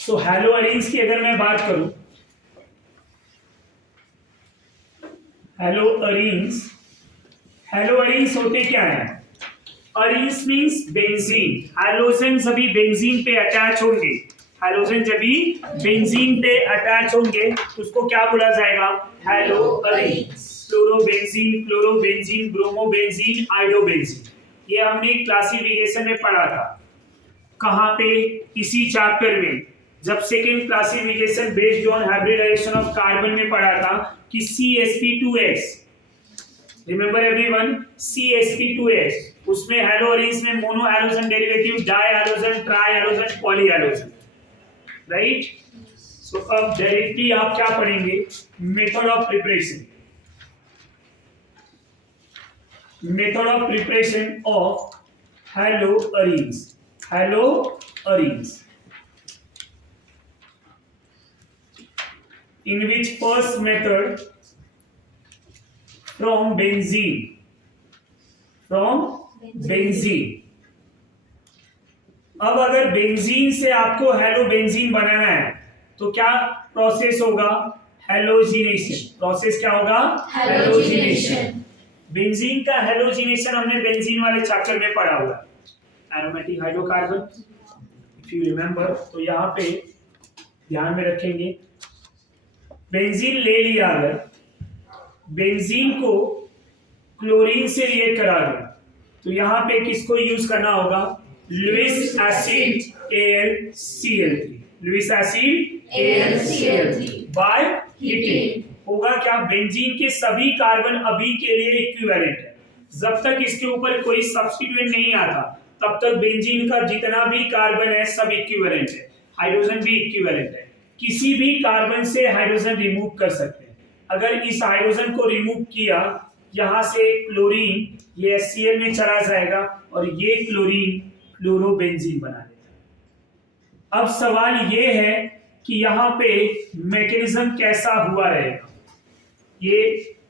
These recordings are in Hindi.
सो हैलो अरीन्स की अगर मैं बात करूं, हैलो अरीन्स होते क्या है? Arenes means benzene. हैलोजन सभी बेंजीन पे अटैच होंगे, हैलोजन जब भी बेंजीन पे अटैच होंगे तो उसको क्या बोला जाएगा? Hello arenes. Fluorobenzene, chlorobenzene, bromobenzene, iodobenzene, ये हमने क्लासिफिकेशन में पढ़ा था। कहां पे? इसी चैप्टर में, जब second classification based on hybridisation of carbon में पढ़ा था कि CsP2s, रिमेंबर एवरीवन, CsP2s, उसमें हैलो अरीन्स में mono halogen derivative, di halogen, tri halogen, poly halogen, right? So अब डायरेक्टली आप क्या पढ़ेंगे? Method of preparation, method of preparation of haloarenes, haloarenes, in which first method from benzene, अब अगर बेंजीन से आपको हेलो बेंजीन बनाना है तो क्या प्रोसेस होगा? हेलोजिनेशन। प्रोसेस क्या होगा? हेलोजिनेशन। बेंजीन का हेलोजिनेशन हमने बेंजीन वाले चैप्टर में पढ़ा हुआ है, aromatic hydrocarbon, if you remember. तो यहाँ पे ध्यान में रखेंगे, बेंजीन ले लिया, अगर बेंजीन को क्लोरीन से रिएक्ट करा दें तो यहां पे किसको यूज करना होगा? Lewis acid AlCl3, Lewis acid AlCl3 by heating. होगा क्या? बेंजीन के सभी कार्बन अभी के लिए इक्विवेलेंट है, जब तक इसके ऊपर कोई सब्स्टिट्यूएंट नहीं आता तब तक बेंजीन का जितना भी कार्बन है सब इक्विवेलेंट है, हाइड्रोजन भी इक्विवेलेंट है। किसी भी कार्बन से हाइड्रोजन रिमूव कर सकते हैं। अगर इस हाइड्रोजन को रिमूव किया, यहां से क्लोरीन ये HCl में चला जाएगा और ये क्लोरीन फ्लोरोबेंजीन बना देगा। अब सवाल ये है कि यहाँ पे मैकेनिज्म कैसा हुआ रहेगा? ये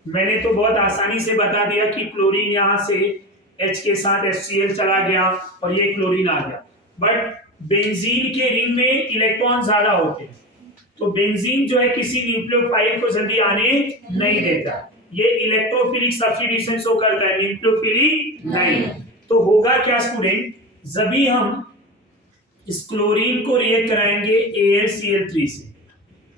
मैंने तो बहुत आसानी से बता दिया कि क्लोरीन यहां से H के साथ HCl चला गया और ये क्लोरीन आ गया, बट बेंजीन के रिंग में इलेक्ट्रॉन ज्यादा होते हैं तो बेंजीन जो है किसी न्यूक्लियोफाइल को जल्दी आने नहीं देता, ये इलेक्ट्रोफिलिक सब्स्टिट्यूशन शो करता है, न्यूक्लियोफिलिक नहीं। तो होगा क्या स्टूडेंट? जब भी हम इस क्लोरीन को रिएक्ट कराएंगे AlCl3 से,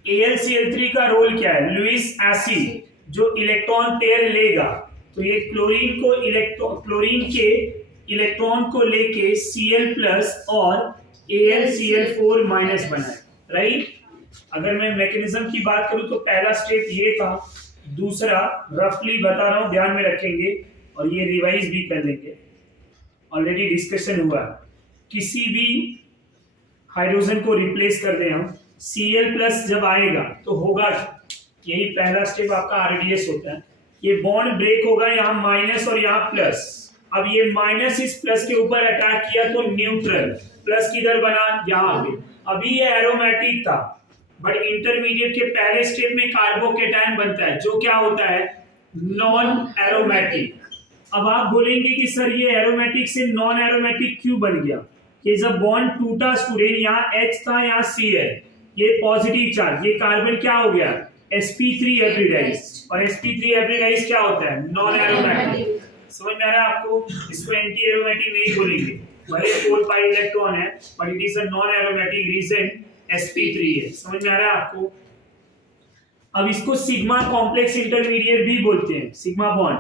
AlCl3 का रोल क्या है? लुईस एसिड जो इलेक्ट्रॉन पेयर लेगा, तो ये क्लोरीन के इलेक्ट्रॉन को लेके Cl+ और AlCl4- बनाए, राइट? अगर मैं मैकेनिज्म की बात करूं तो पहला स्टेप ये था, दूसरा रफली बता रहा हूं, ध्यान में रखेंगे और ये रिवाइज भी कर लेंगे, ऑलरेडी डिस्कशन हुआ। किसी भी हाइड्रोजन को रिप्लेस कर दें हम, Cl+ जब आएगा तो होगा, यही पहला स्टेप आपका RDS होता है, ये बॉन्ड ब्रेक होगा, यहाँ माइनस और यहाँ प्लस। अब ये माइनस इस प्लस के ऊपर अटैक किया तो न्यूट्रल, प्लस किधर बना? यहाँ पे। अभी ये एरोमेटिक था, बट इंटरमीडिएट के पहले स्टेप में कार्बोकेटायन बनता है जो क्या होता है? Non aromatic. अब आप बोलेंगे कि सर ये एरोमेटिक से नॉन एरोमेटिक क्यों बन गया? ये जब बॉन्ड टूटा स्टूडेंट, यहाँ H था, यहाँ C है, ये पॉजिटिव चार्ज, ये कार्बन क्या हो गया? sp3 हाइब्रिडाइज्ड, और sp3 हाइब्रिडाइज्ड क्या होता है? Non aromatic. समझ में आ रहा है आपको? इसको एंटी एरोमेटिक नहीं बोलेंगे, भले 4 pi इलेक्ट्रॉन है, but it is a non aromatic, reason sp3 है। समझ में आ रहा है आपको? अब इसको सिग्मा कॉम्प्लेक्स इंटरमीडिएट भी बोलते हैं, सिग्मा बॉन्ड,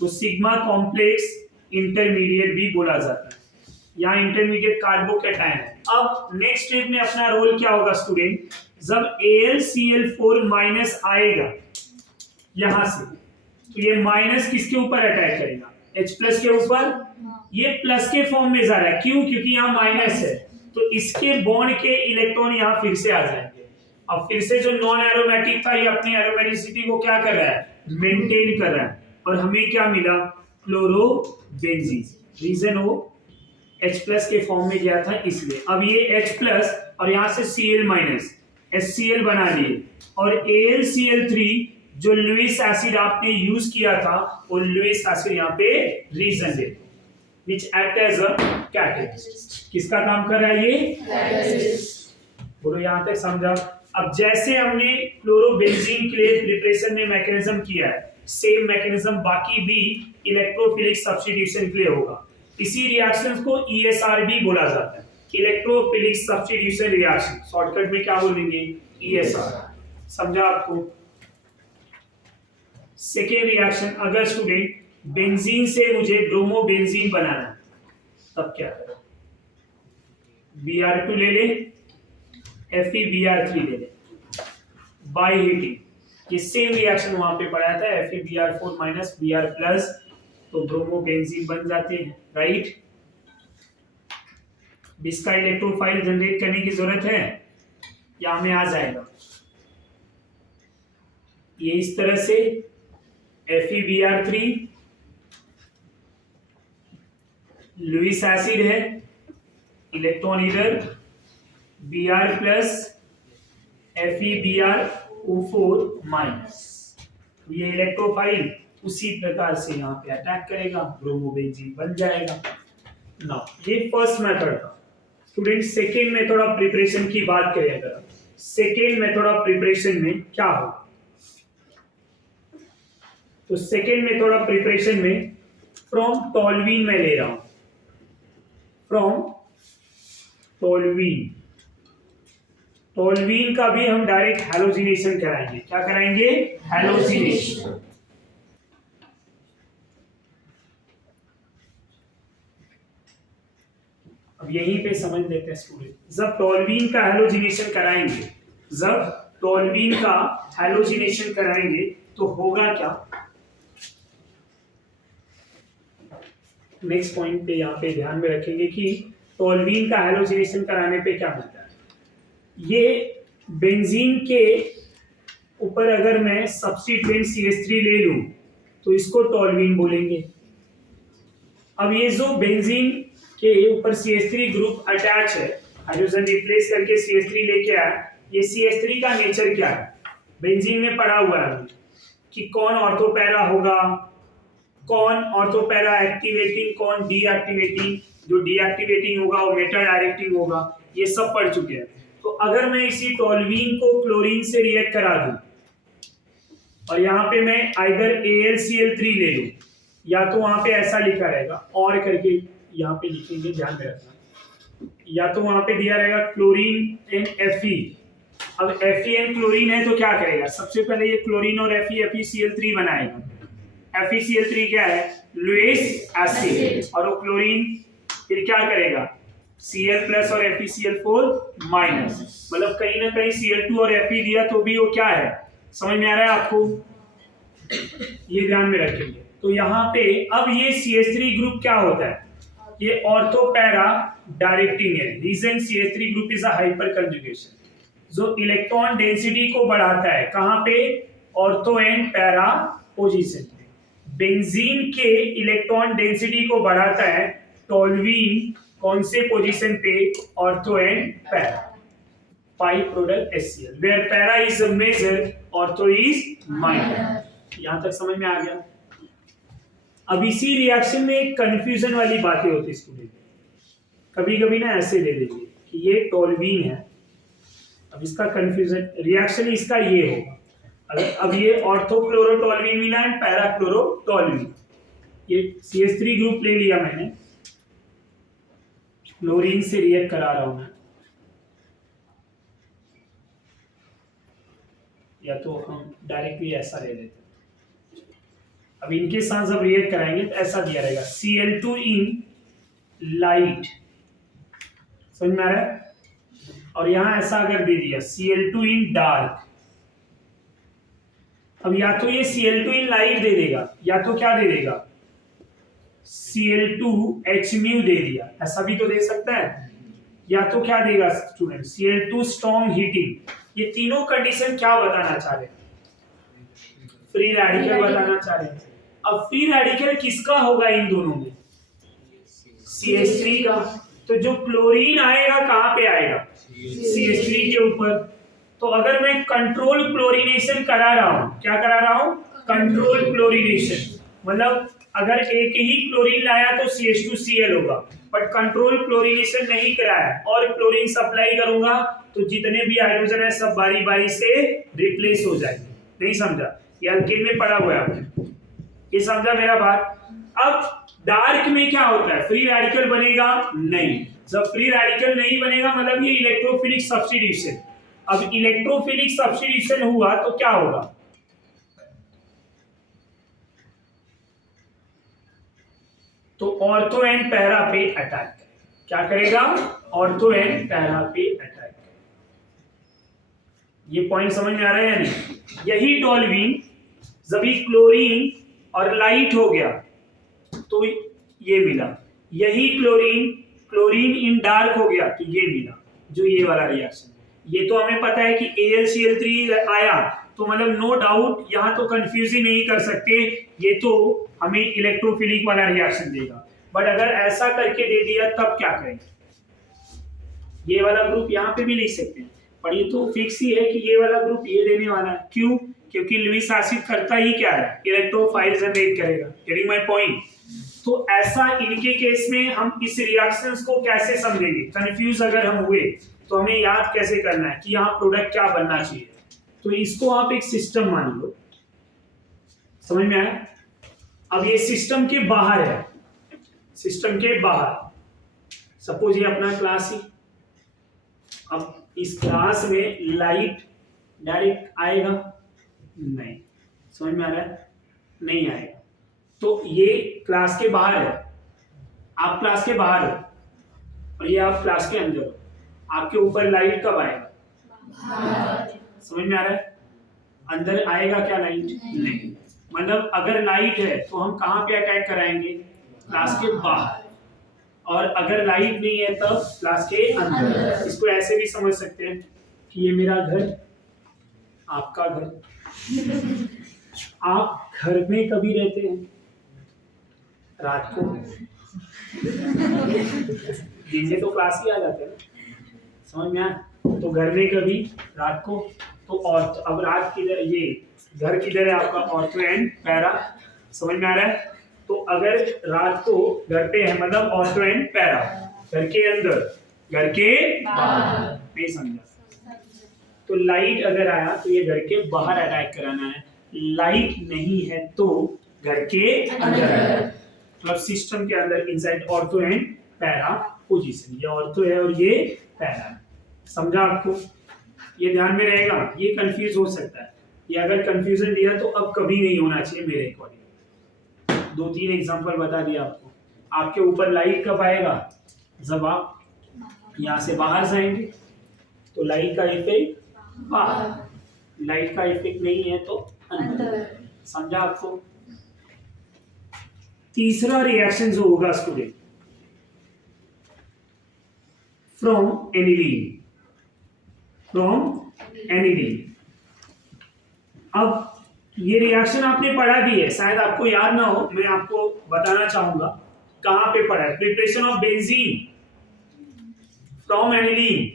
तो सिग्मा कॉम्प्लेक्स इंटरमीडिएट भी बोला जाता है। यहाँ इंटरमीडिएट कार्बोकेटायन है। अब नेक्स्ट स्टेप में अपना रोल क्या होगा स्टूडेंट? जब AlCl4- आएगा यहां से, तो ये माइनस किसके ऊपर अटैक करेगा? H+ के ऊपर। ये प्लस के फॉर्म में जा रहा है, क्यों? क्योंकि यहाँ माइनस है, तो इसके बॉन्ड के इलेक्ट्रॉन यहाँ फिर से आ जाएंगे। अब फिर से जो नॉन एरोमेटिक था ये अपनी एरोमेटिसिटी को क्या कर रहा है? मेंटेन कर रहा है, और हमें क्या मिला? क्लोरोबेंजीन। रीजन वो H+ के फॉर्म में गया था इसलिए। अब ये H+ और यहाँ से Cl- HCl बना लिए, और AlCl3 जो लुईस एसिड आपने यूज किया था वो लुईस एसिड यहाँ पे रीजन है, which act as a catalyst. किसका काम कर रहा है ये? कैटलिस्ट। बोलो यहां तक समझा? अब जैसे हमने क्लोरोबेंजीन के लिए प्रिपरेशन में मैकेनिज्म किया है, सेम मैकेनिज्म बाकी भी इलेक्ट्रोफिलिक सब्स्टिट्यूशन के लिए होगा। इसी रिएक्शंस को ESR भी बोला जाता है, इलेक्ट्रोफिलिक सब्स्टिट्यूशन रिएक्शन। शॉर्टकट में क्या बोलेंगे? ESR। समझा आपको? सेकेंड रिएक्शन, अगर स्टूडेंट बेंजीन से मुझे ब्रोमोबेंजीन बनाना है तब क्या करें? Br2 ले ले, FeBr3 ले ले, बाय हीटिंग। ये सेम रिएक्शन वहां पे पढ़ाया था, FeBr4 माइनस Br प्लस, तो ब्रोमोबेंजीन बन जाते हैं, राइट। इसका इलेक्ट्रोफाइल जनरेट करने की जरूरत है, या में आ जाएगा ये इस तरह से FeBr3, लुईस एसिड है, इलेक्ट्रॉन इधर Br प्लस FeBrO4 माइनस, ये इलेक्ट्रोफाइल उसी प्रकार से यहाँ पे अटैक करेगा, ब्रोमोबेंजीन बन जाएगा ना। ये फर्स्ट मेथड था student. Second method of preparation की बात करें अगर, सेकेंड मेथड ऑफ प्रिपरेशन में क्या होगा? तो सेकेंड मेथड ऑफ प्रिपरेशन में फ्रॉम टोल्यूइन मैं ले रहा हूं, फ्रॉम टोल्यूइन। टोल्यूइन का भी हम डायरेक्ट हैलोजिनेशन कराएंगे। क्या कराएंगे? हैलोजिनेशन। अब यहीं पे समझ लेते हैं स्टूडेंट, जब टोल्यूइन का हैलोजिनेशन कराएंगे, जब टोल्यूइन का हैलोजिनेशन कराएंगे तो होगा क्या? नेक्स्ट पॉइंट पे यहाँ पे ध्यान में रखेंगे कि टोल्यूइन का हैलोजिनेशन कराने पे क्या मिलता है। ये बेंजीन के ऊपर अगर मैं सब्स्टिट्यूएंट CH3 ले लूं तो इसको टोल्यूइन बोलेंगे। अब ये जो बेंजीन के ऊपर CH3 ग्रुप अटैच है, हाइड्रोजन रिप्लेस करके CH3 लेके आया, ये CH3 का नेचर क्या है? बेंजीन में पढ़ा हुआ है कि कौन ऑर्थोपैरा होगा, कौन ऑर्थोपैरा एक्टिवेटिंग, कौन डीएक्टिवेटिंग। जो डीएक्टिवेटिंग होगा वो मेटा डायरेक्टिंग होगा, ये सब पढ़ चुके हैं। तो अगर मैं इसी टोल्यूइन को क्लोरीन से रिएक्ट करा दूं और यहाँ पे मैं आइदर AlCl3 ले लूं, या तो वहां पे ऐसा लिखा रहेगा और करके यहाँ पे लिखेंगे, ध्यान में रखना, या तो वहां पे दिया रहेगा क्लोरीन एंड Fe। अब FeN क्लोरीन है तो क्या करेगा? सबसे पहले ये क्लोरीन और FeCl3 बनाएगा। FeCl3 क्या है? Lewis acid. और वो क्लोरीन फिर क्या करेगा? Cl प्लस और FeCl4 माइनस, मतलब कहीं ना कहीं Cl2 और Fe दिया तो भी वो क्या है? समझ में आ रहा है आपको? ये ध्यान में रखेंगे। तो यहाँ पे अब ये CH3 ग्रुप क्या होता है? ये ऑर्थोपैरा डायरेक्टिंग है। Reason CH3 group is a hyper conjugation, जो इलेक्ट्रॉन डेंसिटी को बढ़ाता है। कहाँ पे? ऑर्थो एंड पैरा पोजीशन पे। बेंजीन के इलेक्ट्रॉन डेंसिटी को बढ़ाता है टोल्यूइन कौन से पोजीशन पे? Ortho and para. By product HCl, where para is major, ortho is minor. यहां तक समझ में आ गया? अब इसी रिएक्शन में एक कंफ्यूजन वाली बातें होती है स्टूडेंट, कभी कभी ना ऐसे ले लेंगे कि ये टोल्यूइन है, अब इसका कंफ्यूजन रिएक्शन इसका ये होगा। अब ये ऑर्थोक्लोरोटोल्यूइन मिला एंड पैराक्लोरोटोल्यूइन, ये CH3 ग्रुप ले लिया मैंने, क्लोरीन से रिएक्ट करा रहा हूं मैं, या तो हम डायरेक्टली ऐसा ले लेते हैं। अब इनके साथ जब रिएक्ट कराएंगे तो ऐसा दिया रहेगा Cl2 इन लाइट, समझ में आ रहा है? और यहां ऐसा अगर दे दिया Cl2 इन डार्क, अब या तो ये Cl2 इन लाइट दे देगा, या तो क्या दे देगा? Cl2H म्यू दे दिया, ऐसा भी तो दे सकता है। या तो क्या देगा स्टूडेंट? Cl2 strong heating. ये तीनों कंडीशन क्या बताना चाह रहे हैं? फ्री रेडिकल बताना चाह रहे हैं। अब फ्री रेडिकल किसका होगा इन दोनों में? CH3 का। तो जो क्लोरीन आएगा कहां पे आएगा? CH3 के ऊपर। तो अगर मैं कंट्रोल क्लोरीनेशन करा रहा हूं, क्या करा रहा हूं? कंट्रोल क्लोरीनेशन, मतलब अगर एक ही क्लोरीन लाया तो CH2Cl होगा, बट कंट्रोल क्लोरीनेशन नहीं कराया और क्लोरीन सप्लाई करूंगा तो जितने भी हाइड्रोजन है सब बारी बारी से रिप्लेस हो जाएंगे। नहीं समझा? ये अल्केन में पड़ा हुआ है आपने, ये समझा मेरा बात? अब डार्क में क्या होता है, फ्री रेडिकल बनेगा नहीं। जब फ्री रेडिकल नहीं बनेगा मतलब ये इलेक्ट्रोफिलिक सब्स्टिट्यूशन। अब इलेक्ट्रोफिलिक सब्स्टिट्यूशन हुआ तो क्या होगा, तो ऑर्थो एंड पैरा पे अटैक। क्या करेगा? ऑर्थो एंड पैरा पे अटैक। ये पॉइंट समझ में आ रहा है या नहीं? यही टोल्यूइन जब ये क्लोरीन और लाइट हो गया तो ये मिला, यही क्लोरीन इन डार्क हो गया तो ये मिला, जो ये वाला रिएक्शन। ये तो हमें पता है कि AlCl3 आया तो मतलब नो डाउट यहां तो कंफ्यूज ही नहीं कर सकते, ये तो हमें इलेक्ट्रोफिलिक वाला रिएक्शन देगा। बट अगर ऐसा करके दे दिया तब क्या करेंगे? ये वाला ग्रुप यहाँ पे भी लिख सकते हैं, पर ये तो फिक्स ही है कि ये वाला ग्रुप ये देने वाला है। क्यों? क्योंकि लुईस एसिड करता ही क्या है, इलेक्ट्रोफाइल जनरेट करेगा। Getting my point? तो ऐसा इनके केस में हम इस रिएक्शंस को कैसे समझेंगे? कंफ्यूज अगर हम हुए तो हमें याद कैसे करना है कि यहाँ प्रोडक्ट क्या बनना चाहिए। तो इसको आप एक सिस्टम मान लो, समझ में आया? अब ये सिस्टम के बाहर है, सिस्टम के बाहर सपोज ये अपना क्लास ही, अब इस क्लास में लाइट डायरेक्ट आएगा नहीं, समझ में आ रहा है? नहीं आएगा। तो ये क्लास के बाहर है, आप क्लास के बाहर हो और ये आप क्लास के अंदर हो, आपके ऊपर लाइट कब आएगा? समझ में आ रहा है? अंदर आएगा क्या लाइट? नहीं। मतलब अगर लाइट है तो हम कहां पे अटैक कराएंगे? क्लास के बाहर। और अगर लाइट नहीं है तब क्लास के अंदर। इसको ऐसे भी समझ सकते हैं कि ये मेरा घर, आपका घर। आप घर में कभी रहते हैं? रात को। दिन में तो क्लास ही आ जाते हैं, समझ में आया? तो घर में कभी रात को, तो और अब रात किधर, ये घर किधर है आपका? Ortho and para. समझ में आ रहा है? तो अगर रात को घर पे है मतलब ऑर्थो एंड पैरा, घर के अंदर, घर के बाहर। नहीं समझा? तो लाइट अगर आया तो ये घर के बाहर अटैक कराना है, लाइट नहीं है तो घर के अंदर, मतलब सिस्टम के अंदर, inside ortho and para position. ये ऑर्थो है और ये पैरा है। समझा आपको? ये ध्यान में रहेगा, ये कंफ्यूज हो सकता है। ये अगर कंफ्यूजन दिया तो अब कभी नहीं होना चाहिए मेरे अकॉर्डिंग। 2-3 एग्जांपल बता दिया आपको। आपके ऊपर लाइट कब आएगा? जब आप यहाँ से बाहर जाएंगे तो लाइट का इफेक्ट बाहर, लाइट का इफेक्ट नहीं है तो अंदर। समझा आपको? तीसरा रिएक्शन जो होगा student, from aniline, from aniline. अब ये रिएक्शन आपने पढ़ा भी है, शायद आपको याद ना हो, मैं आपको बताना चाहूंगा कहां पे पढ़ा है। Preparation of benzene from aniline,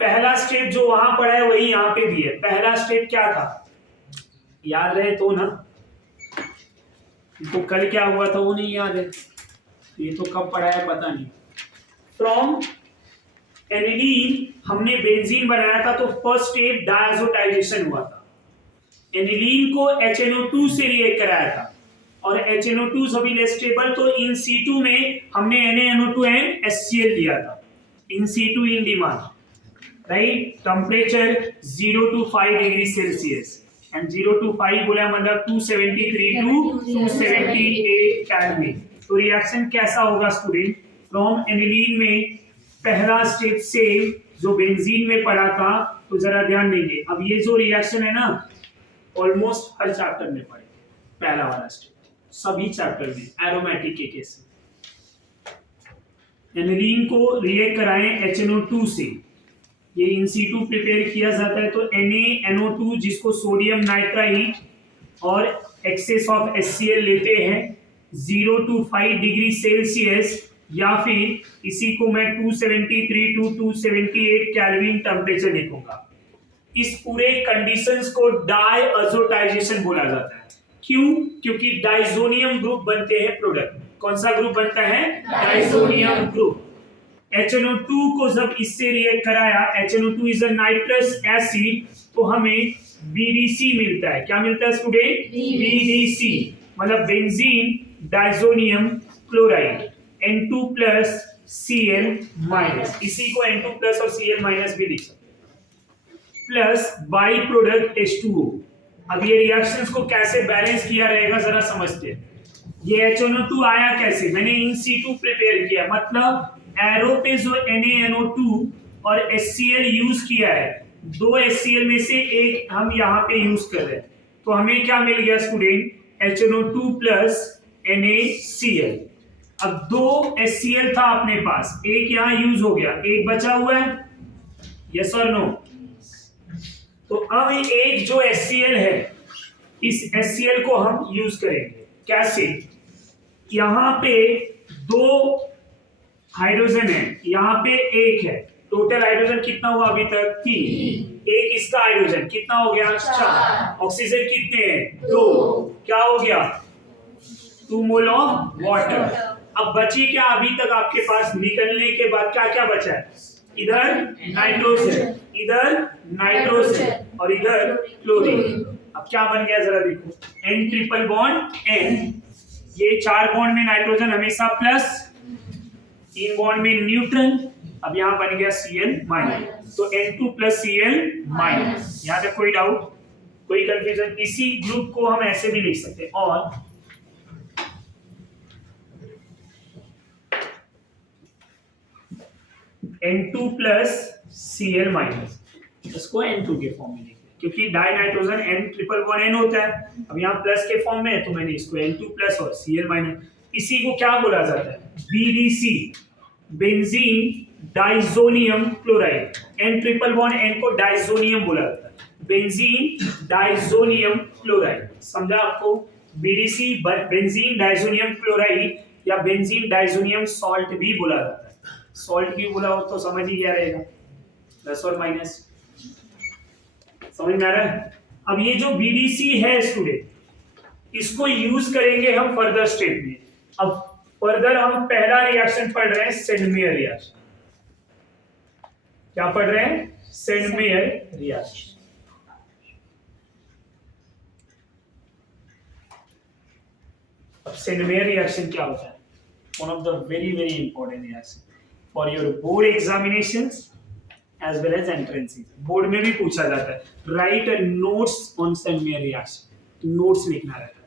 पहला स्टेप जो वहां पढ़ा है वही यहां पे भी है। पहला स्टेप क्या था, याद रहे तो ना? तो कल क्या हुआ था वो नहीं याद है, ये तो कब पढ़ा है पता नहीं। फ्रॉम एनिलीन हमने बेंजीन बनाया था तो फर्स्ट स्टेप डायजोटाइजेशन हुआ था। एनिलीन को HNO2 से रिएक्ट कराया था और HNO2 सभी लेस स्टेबल, तो इन C2 में हमने NaNO2 एंड HCl दिया था। इन C2 in demand, right? Temperature 0 to 5 degree Celsius and 0 to 5 बोला मतलब 273 to 278 केल्विन। तो रिएक्शन कैसा होगा स्टूडेंट? फ्रॉम एनिलीन में पहला स्टेप से जो बेंजीन में पड़ा था, तो जरा ध्यान देंगे। अब ये जो रिएक्शन है ना, ऑलमोस्ट हर चैप्टर में पढ़े, पहला वाला स्टेप सभी चैप्टर में, एरोमेटिक के केस में। एनिलीन को रिएक्ट कराएं HNO2 से, ये इन C2 प्रिपेयर किया जाता है तो NaNO2 जिसको सोडियम नाइट्राइट और एक्सेस ऑफ HCl लेते हैं 0 to 5 डिग्री सेल्सियस, या फिर इसी को मैं 273 to 278 केल्विन टेम्परेचर लिखूंगा। इस पूरे कंडीशंस को डायअज़ोटाइजेशन बोला जाता है। क्यों? क्योंकि डाइजोनियम ग्रुप बनते हैं प्रोडक्ट में। कौन सा ग्रुप बनता है? Diazonium group. HNO2 को जब इससे रिएक्ट कराया, HNO2 is a nitrous acid, तो हमें BDC मिलता है। क्या मिलता है स्टूडेंट? BDC मतलब benzene diazonium chloride, N2 plus Cl minus, इसी को N2 प्लस और Cl माइनस भी लिख सकते हैं, प्लस बाई प्रोडक्ट H2O। अब ये रिएक्शंस को कैसे बैलेंस किया रहेगा जरा समझते हैं। ये HNO2 आया कैसे? मैंने इन C2 प्रिपेयर किया, मतलब एरो पे जो NaNO2 और HCl यूज किया है, दो HCl में से एक हम यहाँ पे यूज कर रहे हैं, तो हमें क्या मिल गया स्टूडेंट? HNO2 plus NaCl। अब दो HCl था अपने पास, एक यहाँ यूज हो गया, एक बचा हुआ है, यस और नो? तो अब एक जो HCl है, इस HCl को हम यूज करेंगे। कैसे? यहाँ पे दो हाइड्रोजन है, यहाँ पे एक है, टोटल हाइड्रोजन कितना हुआ अभी तक? 3। एक इसका हाइड्रोजन कितना हो गया? 4। ऑक्सीजन कितने हैं? 2। क्या हो गया? 2 मोल ऑफ वाटर। अब बची क्या अभी तक आपके पास? निकलने के बाद क्या क्या बचा है? इधर नाइट्रोजन, इधर नाइट्रोजन और इधर क्लोरीन। अब क्या बन गया जरा देखो, N ट्रिपल बॉन्ड N, ये 4 बॉन्ड में नाइट्रोजन हमेशा प्लस, 3 बॉन्ड में न्यूट्रन, अब यहाँ बन गया Cl माइनस, तो N2 प्लस Cl माइनस। यहाँ तक कोई डाउट, कोई कंफ्यूजन? इसी ग्रुप को हम ऐसे भी लिख सकते हैं, और N2 प्लस Cl माइनस, इसको N2 के फॉर्म में लिख, क्योंकि die nitrogen N triple bond N होता है, अब यहाँ प्लस के फॉर्म में है, तो मैंने इसको N2 प्लस और Cl माइनस। इसी को क्या बोला जाता है? BDC, benzene diazonium chloride. N triple bond N को डाइसोनियम बोला जाता है, बेंजीन डाइसोनियम क्लोराइड। समझा आपको? BDC बेंजीन डाइसोनियम क्लोराइड या बेंजीन डाइसोनियम सॉल्ट भी बोला जाता है। सॉल्ट भी बोला हो तो समझ ही गया रहेगा, प्लस और माइनस। समझ में आ रहा है? अब ये जो BDC है स्टूडेंट, इसको यूज करेंगे हम फर्दर स्टेप में। अब फर्दर हम पहला रिएक्शन पढ़ रहे हैं, सेंडमेयर रिएक्शन। क्या पढ़ रहे हैं? Sandmeyer reaction. अब सेंडमेयर रिएक्शन क्या होता है? One of the very very important reaction for your board examinations as well as entrance. Board में भी पूछा जाता है, write notes on Sandmeyer reaction, notes लिखना रहता है।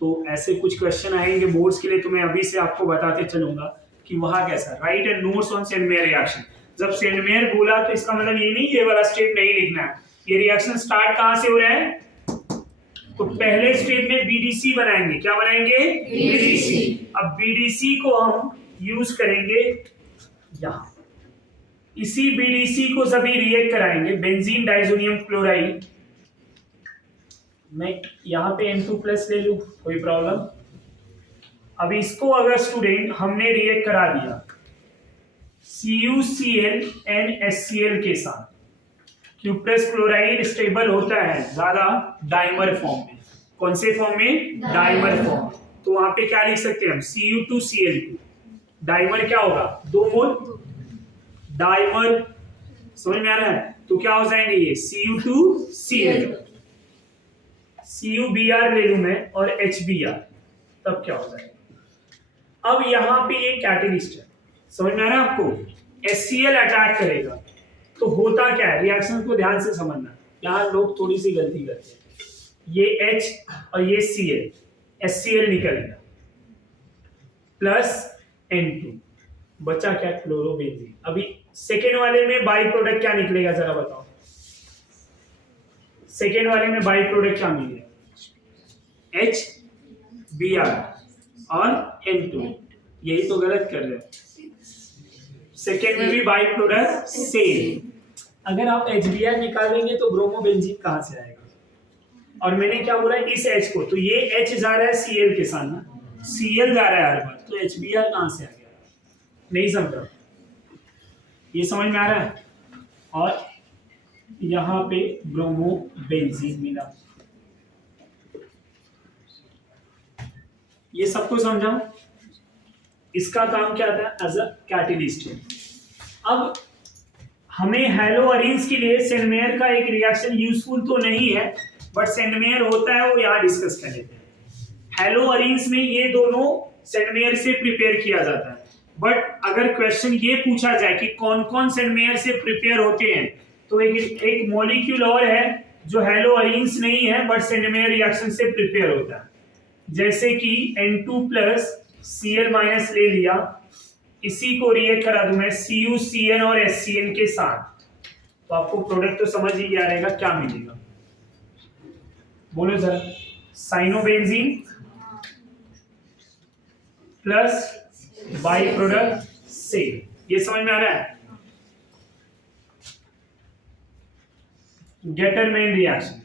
तो ऐसे कुछ क्वेश्चन आएंगे बोर्ड्स के लिए, तो मैं अभी से आपको बताते चलूंगा कि वहां कैसा। Right and notes on Sandmeyer reaction. जब सेंडमेयर बोला तो इसका मतलब ये नहीं ये वाला स्टेप नहीं लिखना है। ये रिएक्शन स्टार्ट कहां से हो रहा है? तो पहले स्टेप में BDC बनाएंगे। क्या बनाएंगे? BDC। अब BDC को हम यूज करेंगे यहां, इसी BDC को सभी रिएक्ट कराएंगे, बेंजीन डाइसोनियम क्लोराइड। मैं यहाँ पे N2 प्लस ले लूं, कोई प्रॉब्लम? अब इसको अगर स्टूडेंट हमने रिएक्ट करा दिया CuCl NHCl के साथ, क्यूप्रस क्लोराइड स्टेबल होता है ज्यादा डाइमर फॉर्म में। कौन से फॉर्म में? Dimer form. तो वहां पे क्या लिख सकते हैं हम? Cu2Cl2। डाइमर क्या होगा? 2 मोल डाइमर। समझ में आ रहा है? तो क्या हो जाएंगे ये? Cu2Cl, CuBr ले लूं मैं और HBr, तब क्या हो जाएगा? अब यहाँ पे ये कैटेलिस्ट है, समझ में आ रहा है आपको? HCl अटैक करेगा तो होता क्या है? रिएक्शन को ध्यान से समझना, यहाँ लोग थोड़ी सी गलती करते हैं। ये H और ये Cl, HCl निकलेगा प्लस N2, बचा क्या? क्लोरोबेंजीन। अभी सेकेंड वाले में बाई प्रोडक्ट क्या निकलेगा जरा बताओ? सेकेंड वाले में बाई प्रोडक्ट क्या मिलेगा? HBr और N2। यही तो गलत कर रहे हो। सेकेंड में भी बाई प्रोडक्ट सेम। अगर आप HBr निकालेंगे तो ब्रोमोबेंजीन कहां से आएगा? और मैंने क्या बोला? इस H को, तो ये H जा रहा है Cl के साथ ना, Cl जा रहा है हर बार, तो HBr कहां से आ गया? नहीं समझा? ये समझ में आ रहा है? और यहां पे ब्रोमोबेंजीन मिला। ये सबको समझाऊं? इसका काम क्या था? As a catalyst. अब हमें हेलो अरेंज के लिए सेंट मेयर का एक रिएक्शन यूजफुल तो नहीं है, बट सेंट मेयर होता है, वो यहाँ डिस्कस कर लेते हैं। हेलो अरेंज में ये दोनों सेंट मेयर से प्रिपेयर किया जाता है, बट अगर क्वेश्चन ये पूछा जाए कि कौन कौन सेंट मेयर से प्रिपेयर होते हैं, तो एक मॉलिक्यूल और है जो हेलो अरेंज नहीं है बट सेंट मेयर रिएक्शन से प्रिपेयर होता है, जैसे कि N2+Cl- ले लिया, इसी को रिएक्ट करा दूं मैं CuCN और HCN के साथ, तो आपको प्रोडक्ट तो समझ ही आ रहेगा क्या मिलेगा। बोलो जरा, साइनोबेंजीन प्लस बाई प्रोडक्ट से, ये समझ में आ रहा है? गेटरमैन रिएक्शन,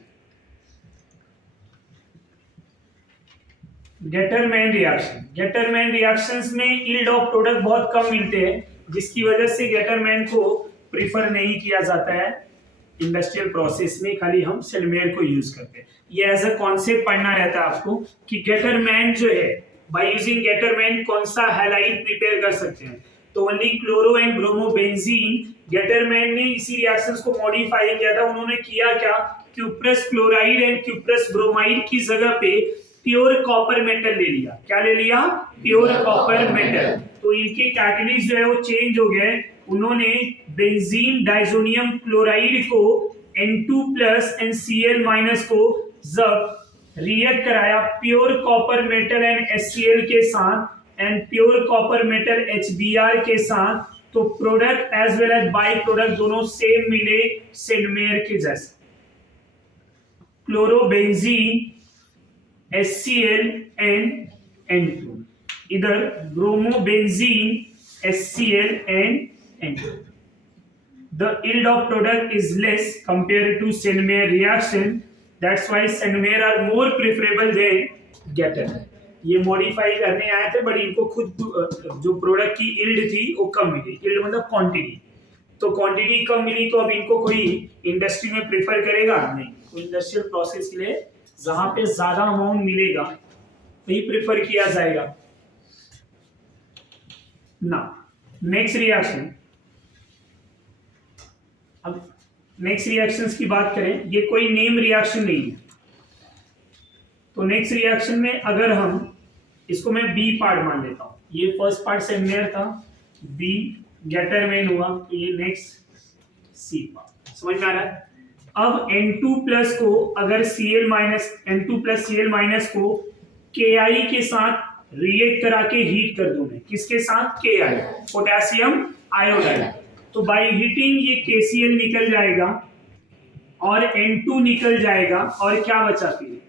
गेटरमैन रिएक्शंस में यील्ड ऑफ प्रोडक्ट बहुत कम मिलते हैं, जिसकी वजह से गेटरमैन को प्रीफर नहीं किया जाता है इंडस्ट्रियल प्रोसेस में, खाली हम सेंट मेयर को यूज करते हैं। ये एज अ कॉन्सेप्ट पढ़ना रहता है आपको कि गेटरमैन जो है, बाय यूजिंग गेटरमैन कौन सा हैलाइड प्रिपेयर कर सकते हैं, तो only chloro and bromobenzene. Gattermann ने इसी रिएक्शंस को मॉडिफाई किया था। उन्होंने किया क्या, cuprous chloride and cuprous bromide की जगह पे प्योर कॉपर मेटल ले लिया। क्या ले लिया? Pure copper metal. तो इनके कैटलिस्ट जो है वो चेंज हो गए। उन्होंने बेंजीन डाइजोनियम क्लोराइड को N2+ एंड Cl- को जब रिएक्ट कराया pure copper metal and HCl के साथ and pure copper metal HBr के साथ, तो product as well as by product दोनों सेम मिले सेंट मेयर के जैसे। क्लोरोबेंजीन HCl and N2, इधर bromobenzene HCl and N2. The yield of product is less compared to Saint Mayer reaction. That's why Saint Mayer are more preferable than Getter. ये मॉडिफाई करने आए थे, बट इनको खुद जो प्रोडक्ट की यील्ड थी वो कम मिली। यील्ड मतलब क्वांटिटी, तो क्वांटिटी कम मिली, तो अब इनको कोई इंडस्ट्री में प्रेफर करेगा नहीं। तो इंडस्ट्रियल प्रोसेस के लिए जहां पे ज्यादा अमाउंट मिलेगा वही प्रेफर किया जाएगा ना। नेक्स्ट रिएक्शन, अब नेक्स्ट रिएक्शंस की बात करें, ये कोई नेम रिएक्शन नहीं है। तो नेक्स्ट रिएक्शन में अगर हम इसको मैं बी पार्ट मान लेता हूं, ये फर्स्ट पार्ट सेंट मेयर था, बी गेटरमैन हुआ, तो ये नेक्स्ट सी पार्ट। समझ में आ रहा है? अब N2+ को अगर N2+Cl- को Ki के साथ रिएक्ट करा के हीट कर दूं मैं, किसके साथ? Ki, potassium iodide. तो बाय हीटिंग ये KCl निकल जाएगा और N2 निकल जाएगा, और क्या बचा फिर?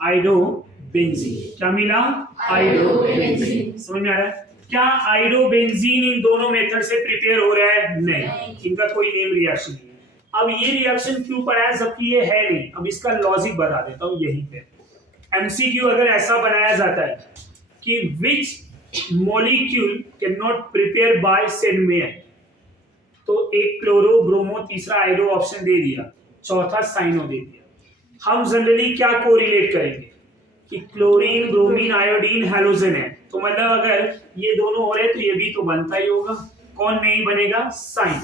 आइडोबेंजीन। क्या मिला? आइडोबेंजीन। समझ में आ रहा है? क्या आइडोबेंजीन इन दोनों मेथड से प्रिपेयर हो रहा है? नहीं, इनका कोई नेम रिएक्शन नहीं है। अब ये रिएक्शन क्यों पढ़ा है जबकि ये है नहीं? अब इसका लॉजिक बता देता हूं यहीं पे। MCQ अगर ऐसा बनाया जाता है कि which molecule can not prepare by Sandmeyer, तो एक क्लोरो ब्रोमो, तीसरा आइडो ऑप्शन दे दिया, चौथा साइनो दे दिया। हम जनरली क्या कोरिलेट करेंगे कि क्लोरीन ब्रोमीन आयोडीन हैलोजन है, तो मतलब अगर ये दोनों हो रहे तो ये भी तो बनता ही होगा। कौन नहीं बनेगा? साइन।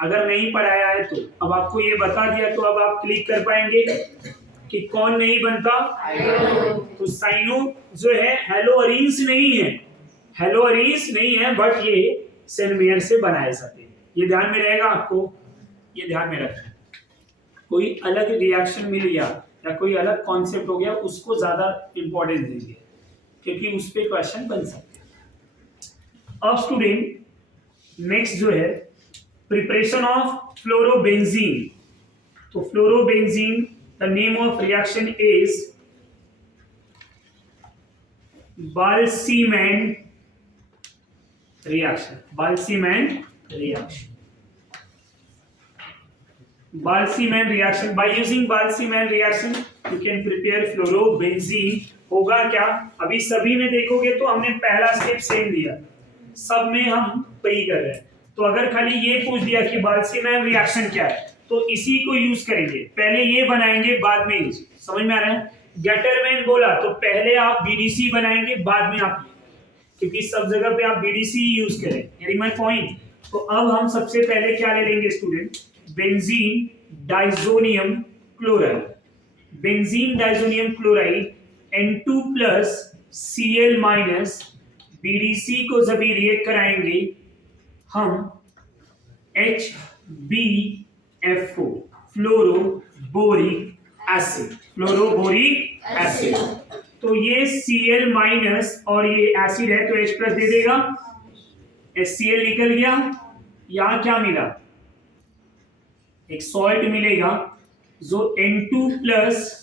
अगर नहीं पढ़ाया है तो अब आपको ये बता दिया, तो अब आप क्लिक कर पाएंगे कि कौन नहीं बनता? तो साइनो जो है हेलो अरेंज नहीं है, हेलो अरेंज नहीं है, बट ये सेंट मेयर से बनाए जाते हैं। ये ध्यान में रहेगा आपको, ये ध्यान में रखना। कोई अलग रिएक्शन मिल गया या कोई अलग कॉन्सेप्ट हो गया, उसको ज्यादा इंपॉर्टेंस दीजिए, क्योंकि उस पे क्वेश्चन बन सकते हैं। अब स्टूडेंट नेक्स्ट जो है प्रिपरेशन ऑफ फ्लोरोबेंजीन। तो fluorobenzene, the name of reaction is Balz Schiemann reaction. Balz Schiemann reaction, Balsiman reaction. By using Balsiman reaction, you can prepare fluorobenzene. होगा क्या? अभी सभी में देखोगे तो हमने पहला स्टेप सेम दिया, सब में हम वही कर रहे हैं। तो अगर खाली ये पूछ दिया कि बाल्सीमैन रिएक्शन क्या है, तो इसी को यूज करेंगे। पहले ये बनाएंगे, बाद में इसी। समझ में आ रहा है? गेटरमैन बोला तो पहले आप BDC बनाएंगे, बाद में आप, क्योंकि सब जगह पे आप बीडीसी यूज करें, गेटिंग माय पॉइंट। तो अब हम सबसे पहले क्या ले लेंगे student, benzene diazonium chloride. Benzene diazonium chloride N2+ Cl minus, BDC को जब भी रिएक्ट कराएंगे हम HbF4 fluoroboric acid, fluoroboric acid. तो ये Cl माइनस और ये एसिड है तो H+ दे देगा, HCl निकल गया, यहां क्या मिला, एक सॉल्ट मिलेगा जो N2+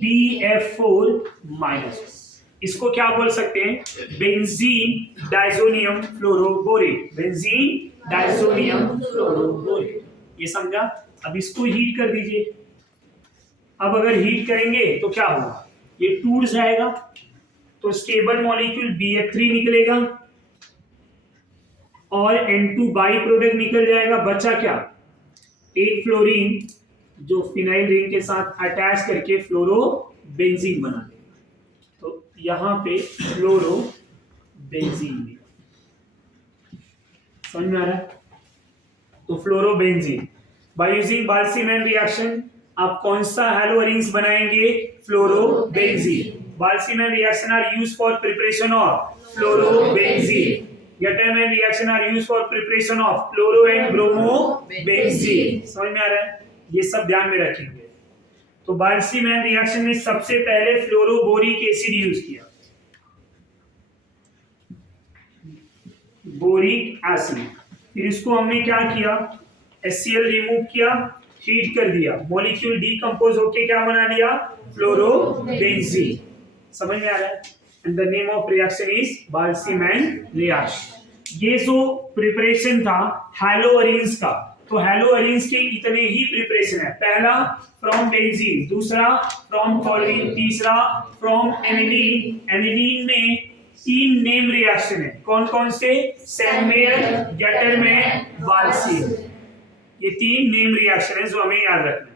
BF4 माइनस, इसको क्या बोल सकते हैं, benzene diazonium fluoroborate, benzene diazonium fluoroborate. ये समझा। अब इसको हीट कर दीजिए। अब अगर हीट करेंगे तो क्या होगा, ये टूट जाएगा तो स्टेबल मॉलिक्यूल BF3 निकलेगा और N2 बाई प्रोडक्ट निकल जाएगा, बचा क्या, एक फ्लोरीन जो फिनाइल रिंग के साथ अटैच करके फ्लोरोबेंजीन बना देगा। तो यहां पे फ्लोरोबेंजीन, समझ में आ रहा है। तो fluorobenzene by using Balz Schiemann reaction आप कौन सा हैलोअरीन्स बनाएंगे, fluorobenzene. Balz Schiemann reaction are used for preparation of fluorobenzene. Gattermann reaction are used for preparation of fluoro and bromobenzene. समझ में आ रहा है, ये सब ध्यान में रखेंगे। तो बाल्सीमैन रिएक्शन में सबसे पहले फ्लोरोबोरिक एसिड यूज किया, बोरिक एसिड, फिर इसको हमने क्या किया, HCl रिमूव किया, हीट कर दिया, मॉलिक्यूल डीकंपोज होके क्या बना लिया, फ्लोरोबेंजीन। समझ में आ रहा है। And the name of reaction is Balz Schiemann reaction. ये जो प्रिपरेशन था हैलोअरीन्स का, तो हैलोअरीन्स के इतने ही प्रिपरेशन है, पहला फ्रॉम बेंजीन, दूसरा फ्रॉम क्लोरीन, तीसरा फ्रॉम एनिलीन। एनिलीन में 3 नेम रिएक्शन है, कौन कौन से, सैमुअल, गटरमैन, बाल्सीम। ये 3 नेम रिएक्शन है जो हमें याद रखना है।